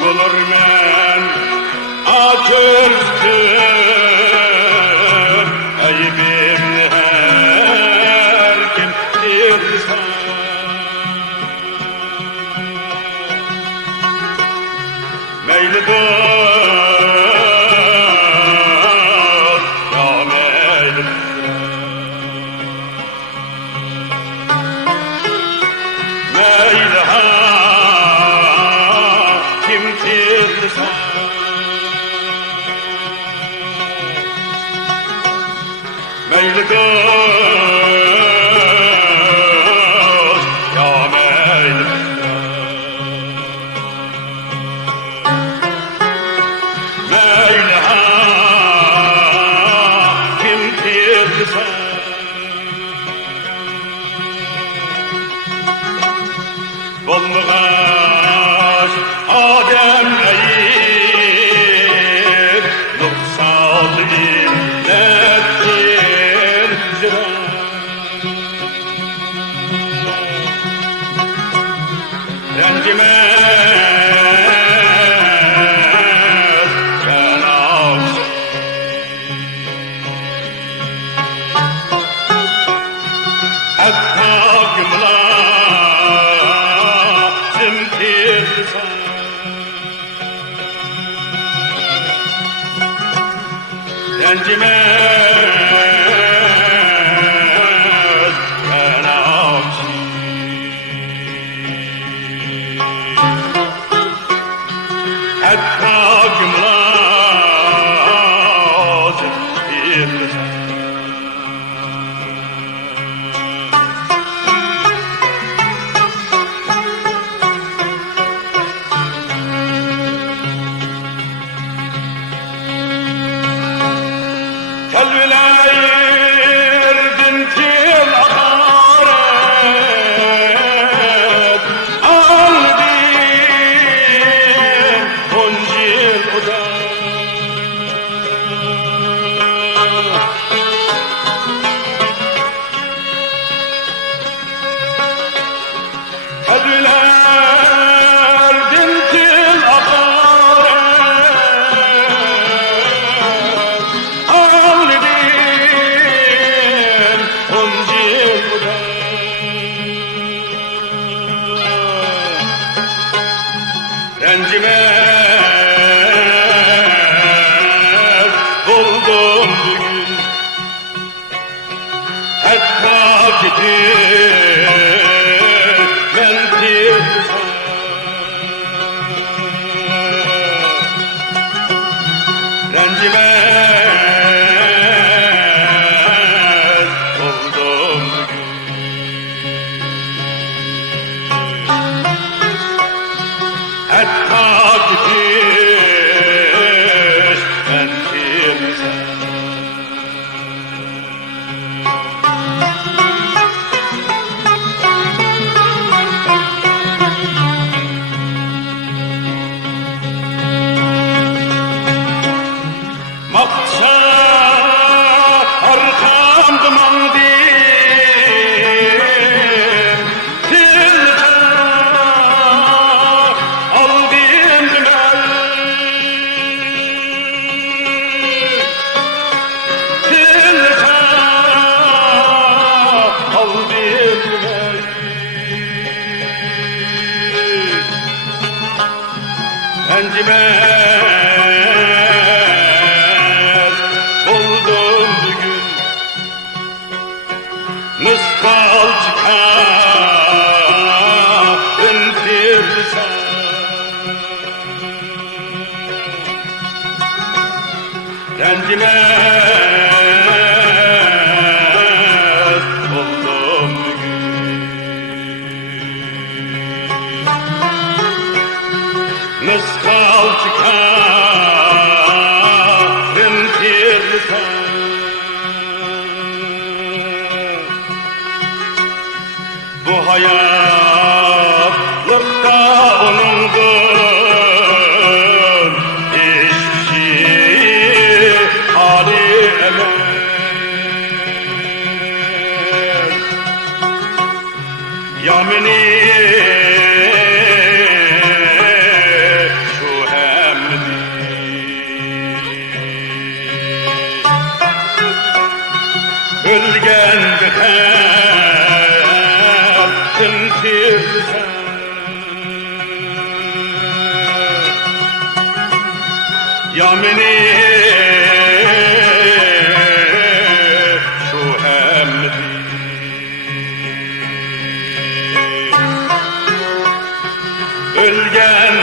Bulur men akırtır ayıbim her kim bilsen. Meyli bul ya meyli meyli ha kim bilsen. Meyli kız ya meyli meyli ha kim bilsen. Bulmuş Adem eyip nuksalı inlettir ziran. Rencimez cenab-ı hatta gümlazim tirsan. Rencimez cenab-ı hatta gümlazim tirsan. Kelvilerdim til akaret aldım oncil oda. Kelvilerdim til akaret rencimez buldum bugün. Hatta gidip ben tirsan. Rencimez buldum bugün. Hatta gidiş ben tirsan. Maksat arkam dumandım tilden aldım dümen. Tilden aldım dümen. Rencimez buldum bugün. Mıskal çıkarın tirsan. Rencimez buldum bugün. Mıskal çıkarın tirsan. Bu hayatlıkta onundur hiçbir hali emel. Yamini şu hemdi Ölgen bettin tirsen Yamini şu hemdi Ölgen